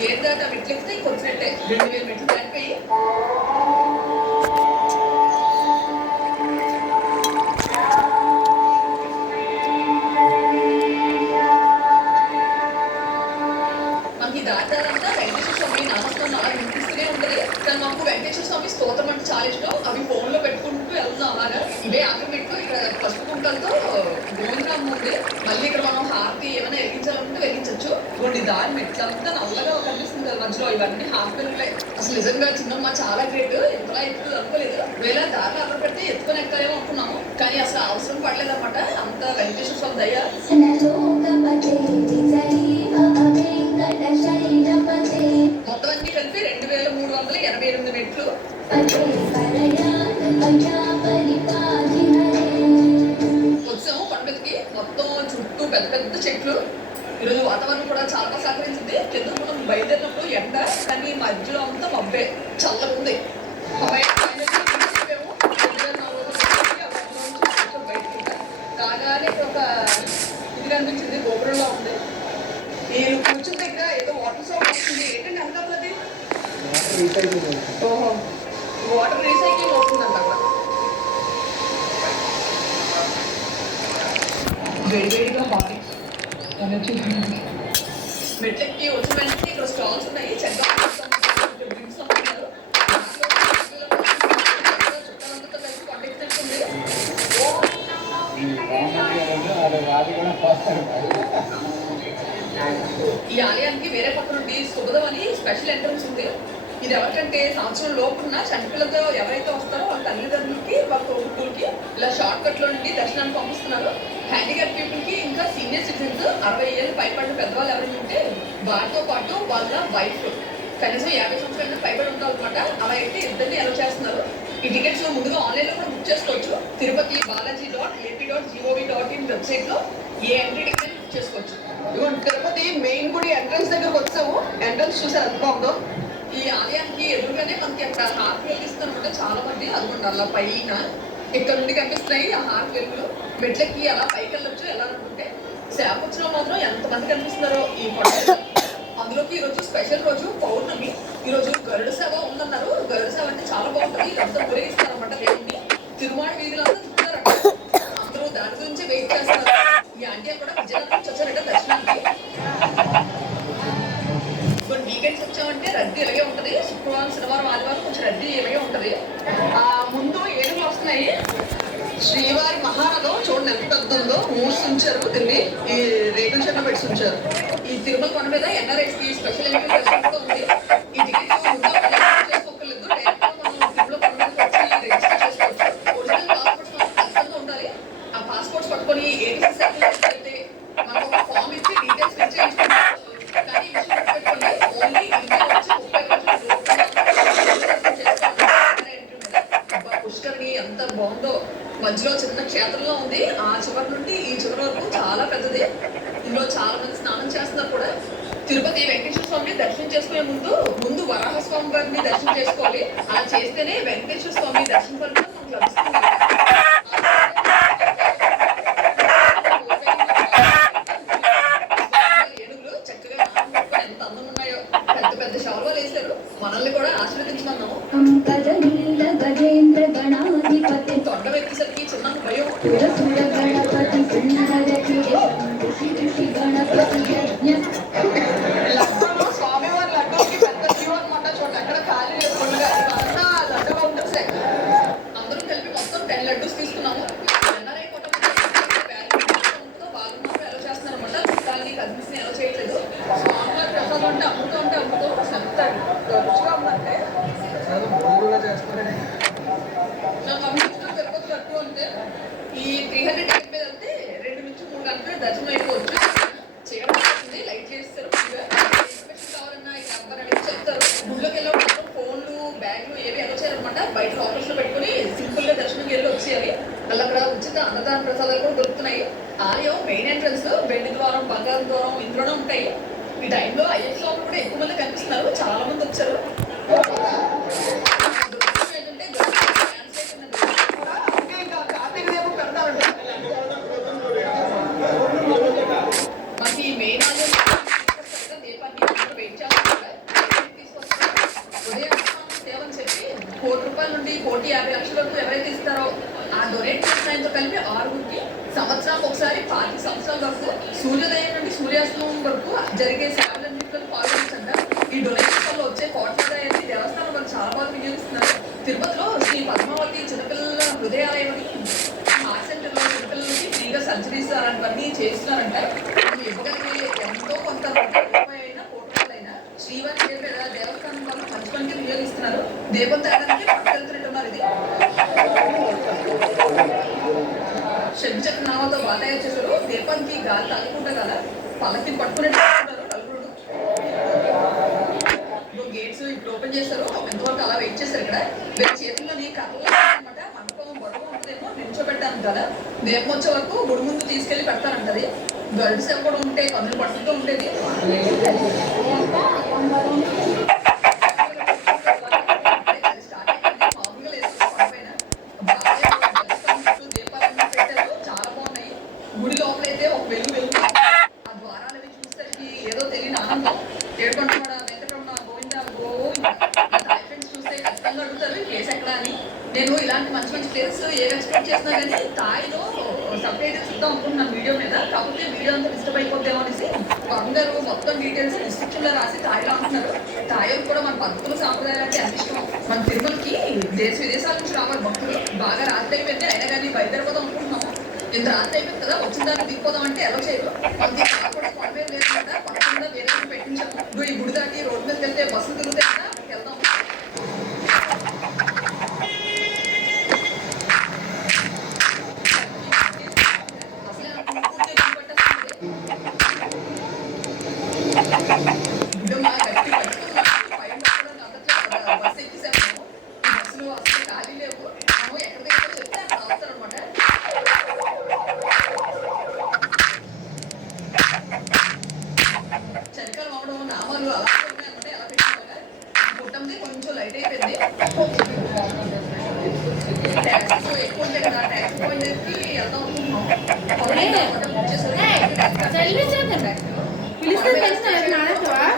Gate దాకా మెట్లు ఎక్కితే ఇంకొచ్చినట్టే 2000 మెట్లు దాటిపోయి మాకు ఈ దాటారంతా వెంకటేశ్వర స్వామి నామస్మరణ అలా వినిపిస్తూనే ఉంటుంది. కానీ మాకు వెంకటేశ్వర స్వామి స్తోత్రం అంటే చాలా ఇష్టం. అవి ఫోన్ లో పెట్టుకుంటూ వెళ్తున్నాం. అలాగా ఇవే ఆఖరి మెట్టు. ఇక్కడ పసుపు కుంటలతో గోవిందరామ్ ఉంది. మళ్ళీ ఇక్కడ మనం హారతి ఏమైనా వెలిగించాలనుకుంటే వెలిగించవచ్చు. కొన్ని దారి మెట్లంతా నల్లగా కనిపిస్తుంది కదా మధ్యలో. ఇవన్నీ హాఫ్ మెట్లే. అసలు నిజంగా చిన్నమ్మ చాలా గ్రేట్. ఎంతలా ఎత్తుకు అనుకోలేదు. వేళ దారిలో అక్కడ పెడితే ఎత్తుకొని ఎక్కాలేమో అనుకున్నాము. కానీ అసలు అవసరం పడలేదన్నమాట. అంత వెంకటేశ్వర స్వామి దయ. మొత్తం అన్ని కలిపి 2388 మెట్లు. వచ్చాము కొండకి. మొత్తం చుట్టూ పెద్ద పెద్ద చెట్లు. ఈరోజు వాతావరణం కూడా చాలా సహకరించింది. కింద మనం బయలుదేరినప్పుడు ఎండ, కానీ మధ్యలో అంతా మబ్బే, చల్లగా ఉంది. కాగానే ఒక ఇది కనిపించింది, గోపురంలో ఉంది. నేను కూర్చున్న దగ్గర ఏదో వాటర్ సౌండ్ వస్తుంది. ఏంటంటే అంతది ఓహో వాటర్ రీసైక్లింగ్ అవుతుందంట. వేడివేడిగా హాట్ మెట్లెక్కి వచ్చిన వెంటనే ఇక్కడ స్టాల్స్ ఉన్నాయి. చెక్క డ్రింక్స్ అమ్ముతున్నారు. చుట్టాలంతా కలిసి పండించినట్టుంది. ఈ ఆలయానికి వేరే పక్క నుండి శుభదం అని స్పెషల్ ఎంట్రన్స్ ఉంది. ఇది ఎవరికంటే సంవత్సరం లోపున్న చనిపిల్లతో ఎవరైతే వస్తారో వాళ్ళ తల్లిదండ్రులకి, వాళ్ళ తోబుట్టులకి ఇలా షార్ట్ కట్ లో నుండి దర్శనాన్ని పంపిస్తున్నారు. హ్యాండిక్యాప్ పీపుల్ కి, ఇంకా సీనియర్ సిటిజన్స్ 60 ఏళ్ళు పైపడిన పెద్దవాళ్ళు ఎవరైనా ఉంటే వారితో పాటు వాళ్ళ వైఫ్ కనీసం 50 సంవత్సరాలు పైబడి ఉంటారన్నమాట. అలా అయితే ఇద్దరిని అలౌ చేస్తున్నారు. ఈ టికెట్స్ ముందుగా ఆన్లైన్ లో కూడా బుక్ చేసుకోవచ్చు. తిరుపతి balaji.ap.gov.in వెబ్సైట్ లో ఏ ఎంట్రీ టికెట్ బుక్ చేసుకోవచ్చు. ఇదిగోండి తిరుపతి మెయిన్ గుడి ఎంట్రన్స్ దగ్గరకు వచ్చాము. ఎంట్రన్స్ చూసారు ఎంత బాగుందో. ఈ ఆలయానికి ఎదురుగానే మనకి అక్కడ హార్ట్ వెలిగిస్తారనమాట చాలా మంది. అదిగోండి అలా పైన ఇక్కడ నుండి కనిపిస్తున్నాయి ఆ హార్ట్ వెలుగులు. మెట్లకి అలా పైకి వెళ్ళొచ్చు. ఎలా అనుకుంటే శాపక్షలో మాత్రం ఎంతమంది కనిపిస్తున్నారో ఈ కొండ. అందులోకి ఈరోజు స్పెషల్ రోజు పౌర్ణమి. ఈరోజు గరుడ సేవ ఉందన్నారు. గరుడ సేవ అంటే చాలా బాగుంటుంది. ఇదంతా ఊరేగిస్తారనమాట దేవుడిని. తిరుమాడి వీధులంతా చూస్తారట. అందరూ దాని గురించి వెయిట్ చేస్తారు. ఈ ఆంటీ కూడా విజయనగరం నుంచి వచ్చారట దర్శనానికి. కొన్ని వీకెండ్స్ వచ్చామంటే రద్దీ ఇలాగే ఉంటది. శుక్రవారం, శనివారం, ఆదివారం కొంచెం రద్దీ ఇలాగే ఉంటది. ముందు ఏనుగులు వస్తున్నాయి. శ్రీవారి మహారథం చూడండి ఎంత పెద్ద ఉందో. మూసి ఉంచారు దీన్ని. ఈ రేకుల చెట్ల పెట్టి ఉంచారు. ఈ తిరుమల కొండ మీద ఎన్ఆర్ఐస్ కి స్పెషల్ ఎంట్రీ దర్శనం కూడా ఉంది. ఈ టికెట్స్ ముందు చేసుకోలేదు. డైరెక్ట్ గా మనం తిరుమల కొండ మీద వచ్చి రిజిస్టర్ చేసుకోవచ్చు. ఒరిజినల్ పాస్పోర్ట్స్ మాత్రం ఖచ్చితంగా ఉండాలి. ఆ పాస్పోర్ట్స్ పట్టుకొని ఏటీసీ సెంటర్ అయితే మనకు ఒక ఫామ్ ఇచ్చి డీటెయిల్స్ ఇచ్చి కానీ పెట్టుకోండి. ఓన్లీ ఇండియా వచ్చి 30 పుష్కరిణి ఎంత బాగుందో. మధ్యలో చిన్న క్షేత్రంలో ఉంది. ఆ చివరి నుండి ఈ చివరి వరకు చాలా పెద్దది. ఇందులో చాలా మంది స్నానం చేస్తున్నారు కూడా. తిరుపతి వెంకటేశ్వర స్వామిని దర్శనం చేసుకునే ముందు వరాహస్వామి వారిని దర్శనం చేసుకోవాలి. అలా చేస్తేనే వెంకటేశ్వర స్వామి దర్శన ఫలితం మనకు లభిస్తుంది. ఏనుగులు చక్కగా ఎంత అందం ఉన్నాయో. పెద్ద పెద్ద శాలువాలు వేశారు. మనల్ని కూడా ఆశీర్వదించమన్నాము. తొండ వ్యక్తిసరికి చిన్న భయం. స్వామివారి లడ్డూకి పెద్ద క్యూ అనమాట. చూడండి అక్కడ ఖాళీ లేకుండా అంతా లడ్డూగా ఉంటుంది. అందరం కలిపి మొత్తం 10 లడ్డూస్ తీసుకున్నాము. ఎన్ఆర్ఐ కోట వాళ్ళు మాత్రం ఎలా చేస్తున్నారు అనమాట. చుట్టాలని కజిన్స్ ని ఎలా చేయట్లేదు. స్వామివారి ప్రసాదం అంటే అమ్ముతూ ఎంత రుచిగా ఉందంటే నాకు అమ్మిష్టం తిరుపతి లడ్డు అంటే. ఈ 300 టికెట్ మీద వెళ్తే 2 నుంచి 3 గంటలు దర్శనం అయిపోవచ్చు. చేయడం వస్తుంది. లైట్ చేస్తారు. ఇన్ఫర్మేషన్ కావాలన్నా ఈ నెంబర్ అనేది చెప్తారు. గుళ్ళోకి వెళ్ళినప్పుడు ఫోన్లు, బ్యాగ్లు ఏవి ఎలా చేయాలన్నమాట. బయట ఆఫీస్ లో పెట్టుకుని సింపుల్ గా దర్శనం వెళ్ళి వచ్చేయాలి. అలా అక్కడ ఉచిత అన్నదాన ప్రసాదాలు కూడా దొరుకుతున్నాయి. ఆలయం మెయిన్ ఎంట్రన్స్ వెండి ద్వారం, బంగారం ద్వారం ఇందులోనే ఉంటాయి. ఈ టైంలో అయ్యప్ప స్వామి కూడా ఎక్కువ మంది కనిపిస్తున్నారు. చాలా మంది వచ్చారు. మాకు ఈ మెయిన్ ఆలయం దీపాన్ని వెయిట్ చేస్తున్నారు. ₹1,00,00,000 నుండి 1,50,00,000 వరకు ఎవరైతే ఇస్తారో ఆ డొనేట్ చేసిన ఆయనతో కలిపి 6గురికి సంవత్సరానికి ఒకసారి 25 సంవత్సరాల వరకు సూర్యోదయం నుండి సూర్యాస్తమం వరకు జరిగే సేవలన్నింటిలో పాల్గొనొచ్చంట. ఈ డొనేషన్ వల్ల వచ్చే కోట్లాదాయాన్ని దేవస్థానం వాళ్ళు చాలా బాగా వినియోగిస్తున్నారు. తిరుపతిలో శ్రీ పద్మావతి చిన్నపిల్లల హృదయాలయం అని హార్ట్ సెంటర్లో చిన్నపిల్లలకి ఫ్రీగా సర్జరీస్ అలాంటివన్నీ చేస్తున్నారంట. మనం ఇవ్వగలిగే ఎంతో కొంత రూపాయి అయినా కోట్లైనా శ్రీవారి పేరు మీద దేవస్థానం వాళ్ళు మంచి పనికి వినియోగిస్తున్నారు. దీపం తాగడానికి పట్టుకెళ్తున్నట్టున్నారు. ఇది షడ్చక్ర నామాలతో బాగా తయారు చేశారు. దీపానికి గాలి తగ్గకుండా కదా పల్లకి పట్టుకునేట్టు నలుగురు. గేట్స్ ఇప్పుడు ఓపెన్ చేశారు. ఎంతవరకు అలా వెయిట్ చేశారు. ఇక్కడ వీళ్ళ చేతుల్లోని కర్రలు అనమాట. మండపం గొడవ ఉంటుందేమో నిల్చోబెట్టాను కదా. దీపం వచ్చే వరకు గుడి ముందు తీసుకెళ్లి పెడతారంటది. గర్ల్స్ కూడా ఉంటే కన్నులు పట్టుకుంటూ ఉండేది. గుడి లోపలైతే ఒక వెలుగు ఆ ద్వారాలవి చూసేసరికి ఏదో తెలియని ఆనందం. ఏడుకుంటున్నాడు వెంకటరమణ గోవింద గోవింద. థాయ్ ఫ్రెండ్స్ చూస్తే ఖచ్చితంగా అడుగుతారు ప్లేస్ ఎక్కడ అని. నేను ఇలాంటి మంచి మంచి ప్లేస్ ఏం ఎక్స్పెక్ట్ చేసినా కానీ థాయ్లో సబ్ టైటిల్స్ ఇద్దాం అనుకుంటున్నాను వీడియో మీద. కాకపోతే వీడియో అంతా డిస్టర్బ్ అయిపోద్దాం అనేసి అందరూ మొత్తం డీటెయిల్స్ డిస్క్రిప్షన్లో రాసి థాయ్లో అంటున్నారు. థాయ్లో కూడా మన పద్ధతులు సాంప్రదాయాలకి అంత ఇష్టం. మన తిరుమలకి దేశ విదేశాల నుంచి రావాలి భక్తులు. బాగా రాత్రి అయిపోయింది అయినా కానీ బయలుదేరిపోదాం అనుకుంటున్నాము. ఇంత రాత్రి అయిపోయింది కదా వచ్చిన దాన్ని దిగిపోదాం అంటే ఎలా చేయరు. మనకి కూడా కొండవేరు లేదు కదా పక్కన వేరే పెట్టించాము. ఈ గుడి దాటి రోడ్డు మీదకి వెళ్తే బస్సులు తిరుగుతాయి కదా అక్కడికి వెళ్దాం. అసలే గట్టి బస్సు ఎక్కిసాము. ఈ బస్సులు అసలు ఖాళీ లేవు. మనం ఎక్కడ దగ్గర చెప్తే అక్కడ అవుతారనమాట. చలికాలం అవడం నామాలు అలా ఉన్నాయన్నమాట. ఎలా పెట్టిన పుట్టంది కొంచెం లైట్ అయిపోయింది. ట్యాక్సీ ఎక్కువ ఉంటాయి కదా ట్యాక్సీ పాయింట్కి వెళ్దాం అనుకుంటున్నాం.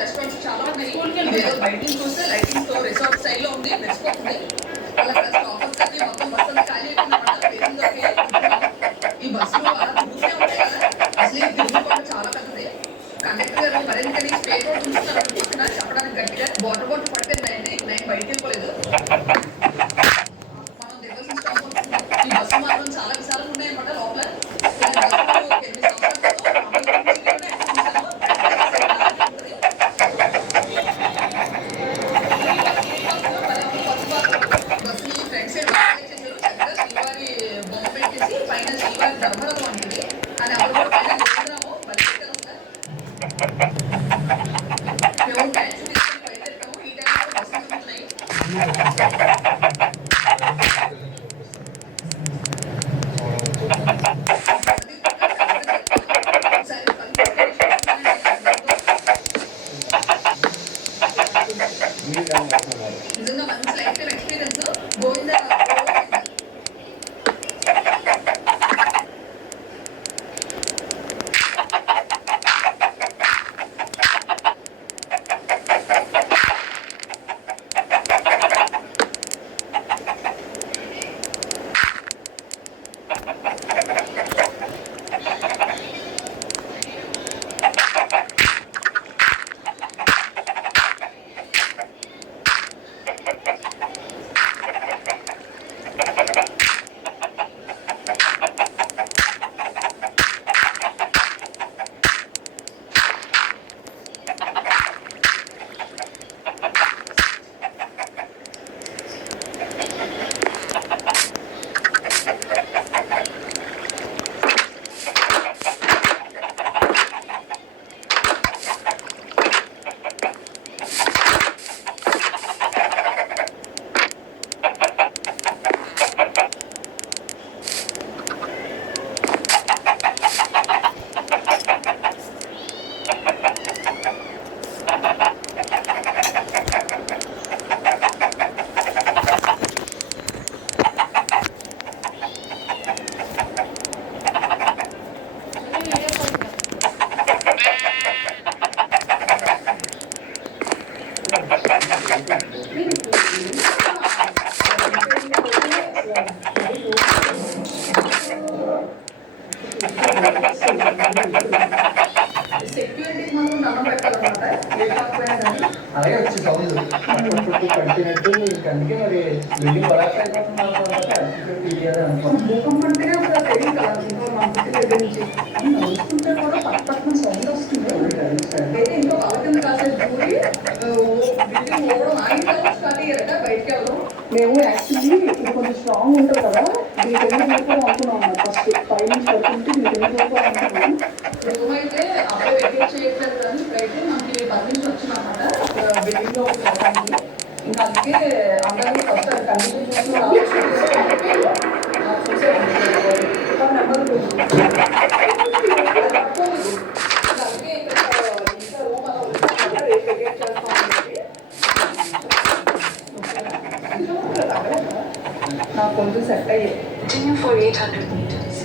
రెస్టారెంట్స్ చాలా ఉన్నాయి. బయటికి చూస్తే లైటింగ్స్ తో రిసార్ట్ స్టైల్లో ఉంది. మెచ్చిపోతుంది. అలా ఆఫర్స్ అన్ని మొత్తం బస్సు అంతా ఖాళీ అయిపోయిందన్నమాట. ఈ బస్సులు అలా చూసే ఉంటాయి కదా. అసలు ఈ తిరుగుబాటు చాలా పెద్దది. కండక్టర్ గారు మరెందుకని స్పేస్ రోడ్ చూస్తున్నారు అనుకుంటున్నారు చెప్పడానికి గట్టిగా. వాటర్ బాటిల్ పడిపోయిందండి. నేను బయటికి వెళ్ళిపోలేదు. మనం దిగాల్సిన స్టాప్ అవుతుంది. ఈ బస్సు మాత్రం చాలా విశాలంగా ఉన్నాయన్నమాట. లోపల 8 సంవత్సరాలు అలాగే వచ్చి సౌండ్ పడిపోయినట్టు ఇంకా అందుకే మరి బిల్డింగ్ కొలాప్స్ అయిపోతున్నారు అనుకోండి. భూకంపం అంటేనే అసలు తెలియదు కదా ఇంకో మా ఇంటి దగ్గర నుంచి నడుస్తుంటే కూడా పక్కన సౌండ్ వస్తుంది. అయితే ఇంకో వాళ్ళ కింద కాసేపు దూరి బిల్డింగ్ ఓవడం ఆయన స్టార్ట్ అయ్యారట బయటకి వెళ్ళడం. మేము యాక్చువల్లీ ఇది కొంచెం స్ట్రాంగ్ ఉంటుంది కదా దీని కింద దూరుకోవడం అనుకున్నాం అన్నమాట. ఫస్ట్ 5 నుంచి పడుతుంటే దీని కింద దూరుకోవడం అనుకున్నాం. రూమ్ అయితే అప్పుడు వెకేట్ చేయట్లేదు కానీ ఇప్పుడైతే మనకి పర్మిషన్ వచ్చిందన్నమాట బిల్డింగ్ లో వెళ్ళడానికి. ఇంకా అందుకే అందరినీ ఫస్ట్ అది కంటిన్యూ నెంబర్ అందుకే ఇక్కడ ఇంకా రూమ్ అలా ఉంటుంది రేపు వెకేట్ చేస్తామని చెప్పి నాకు కొంచెం సెట్ అయ్యాయి. For 800 meters.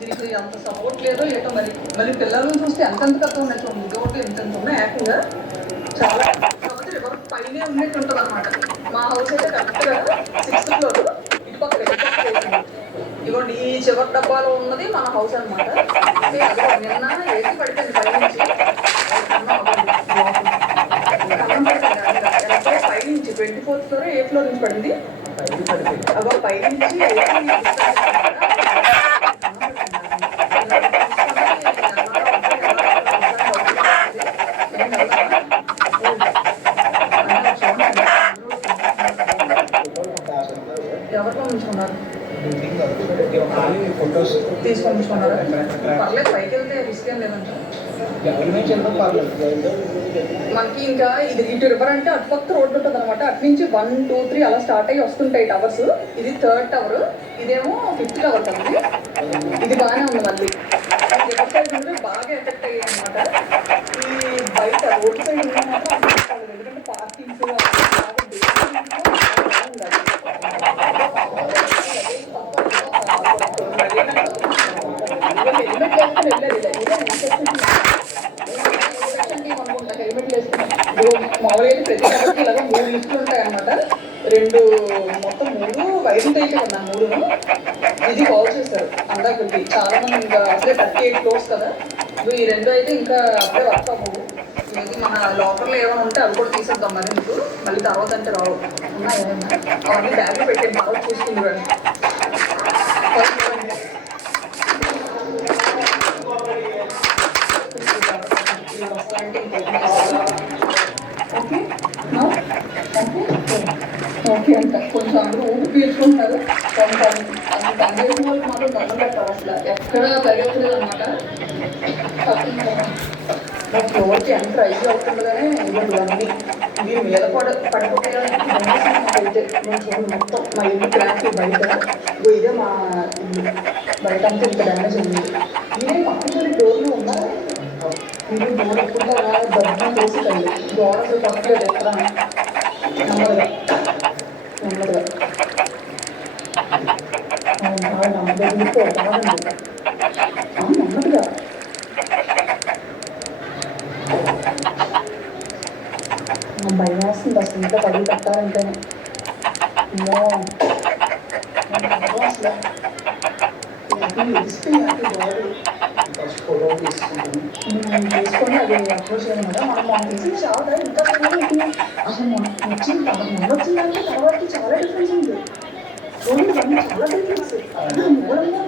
దీనికి అంత సపోర్ట్ లేదో ఏటో మరి మరి పిల్లలను చూస్తే ఎంతెంత కథ ఉన్నట్టు ఇంకొకటి ఎంతెంత ఉన్నాయి యాక్టింగ్గా చాలా కాకపోతే రివర్ పైనే ఉన్నట్టు ఉంటుంది అనమాట. మా హౌస్ అయితే కరెక్ట్గా 6th ఫ్లోర్ ఇటుపక్క ఇదిగోండి ఈ చివరి డబ్బాలో ఉన్నది మన హౌస్ అనమాట. నిన్న ఏసీ పడిపోయింది పైనుంచి పైనుంచి 24th ఫ్లోర్ ఏ ఫ్లోర్ నుంచి పడింది అగో పైనుంచి ఎవరు పంపించుకున్నారు ఫొటోస్ తీసి పంపించుకున్నారా? పర్లేదు పైకి వెళ్తే రిస్క్ ఏం లేదంట. మనకి ఇంకా ఇది ఇటు రివర్ అంటే అటుపక్క రోడ్డు ఉంటుంది అనమాట. అటు నుంచి 1, 2, 3 అలా స్టార్ట్ అయ్యి వస్తుంటాయి టవర్స్. ఇది 3rd టవర్, ఇదేమో 5th టవర్ కదండి. ఇది బాగానే ఉంది. మళ్ళీ రివర్ సైడ్ ఉంటే బాగా ఎఫెక్ట్ అయ్యాయి అనమాట. ఈ బయట రోడ్ సైడ్ ఉన్న మాత్రం ఎందుకంటే పార్కింగ్స్ హెల్మెట్ వేసుకుని హెల్మెట్ వేసుకున్నాం. మామూలుగా ప్రతి ఒక్కరికి ఇలాగా 3 లిస్టులు ఉంటాయి అనమాట. 2 మొత్తం 3 వైర్లు అయితే ఉన్నాయి 3. ఇది కాల్ చేస్తారు అందరికి. చాలా మంది ఇంకా అసలే 38 ఫ్లోర్స్ కదా. ఈ 2 అయితే ఇంకా అప్పుడే వర్క్ అవ్వవు. ఇది మన లోపర్లో ఏమైనా ఉంటే అవి కూడా తీసేద్దాం మరి మీకు మళ్ళీ తర్వాత అంటే రావు. ఉన్నాయి ఏమైనా అవన్నీ బ్యాగ్లో పెట్టాను తర్వాత చూసుకుంది కానీ ఓకే అంట. కొంచెం అందరూ ఊపి పీల్చుకుంటారు. కొంచెం దండేసిన వాళ్ళకి మాత్రం దండం పెట్టారు. అసలు ఎక్కడ పరిగెత్తలేదు అనమాట. ఫ్లోర్కి ఎంటర్ అయ్యి అవుతుండగానే ఇవన్నీ దీని మీద పడిపోతాయితే నేను చూడండి మొత్తం మా ఇల్లు క్రాక్ బయట. ఇదే మా ఇల్లు బయట అంతా ఇంత డ్యామేజ్ ఉంది. ఇదే పక్కన డోర్లు ఉన్నారా? ఇది డోర్ ఎప్పుడు దర్శనం చేసి కలిగి డోర్ అసలు పక్కలేదు ఎక్కడ నెమ్మదిగా నెమ్మదిగా నెమ్మదిగా భయం వేస్తుంది అసలు ఇంట్లో పడి పెట్టాలంటేనే. అసలు తీసుకొని అది అప్రోచ్ చేయడం కదా మనం తీసి చాలా ఇంకా అసలు మనం వచ్చింది మొన్న వచ్చిందంటే తర్వాత చాలా డిఫరెన్స్ ఉంది. చాలా డిఫరెన్స్ మూలంగా